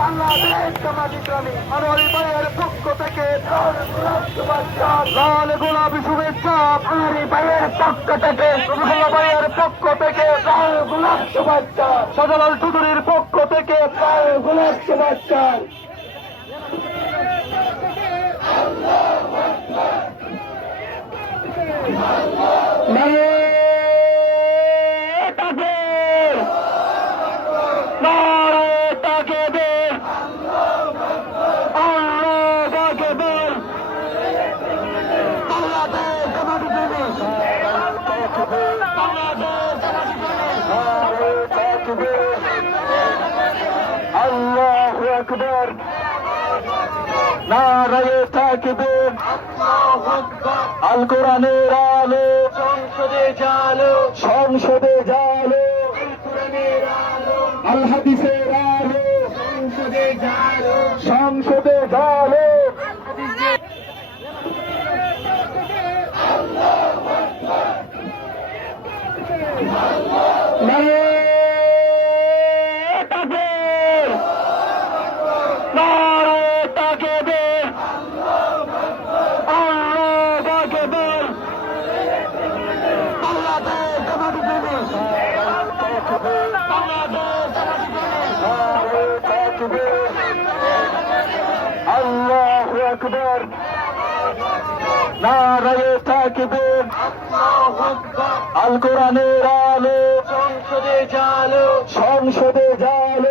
বাংলাদেশ জামাত-ইসলামী আনোয়ারী ভাইয়ের পক্ষ থেকে লাল গোলাপি শুভেচ্ছা। আনোয়ারী ভাইয়ের পক্ষ থেকে, রবিউল্লাহ ভাইয়ের পক্ষ থেকে লাল গোলাপ শুভেচ্ছা। শাহজালাল চৌধুরীর পক্ষ থেকে লাল গোলাপ শুভেচ্ছা। আল্লাহু আকবার, নারায়ে তাকবীর, আল কোরআনের আলো সংসদে জালো, সংসদে জালো, আল হাদিসের আলো সংসদে জালো, সংসদে জালো। আল্লাহু আকবার, নারায়ে তাকবীর, আল কোরআনের আলো সংসদে জালো, সংসদে জালো।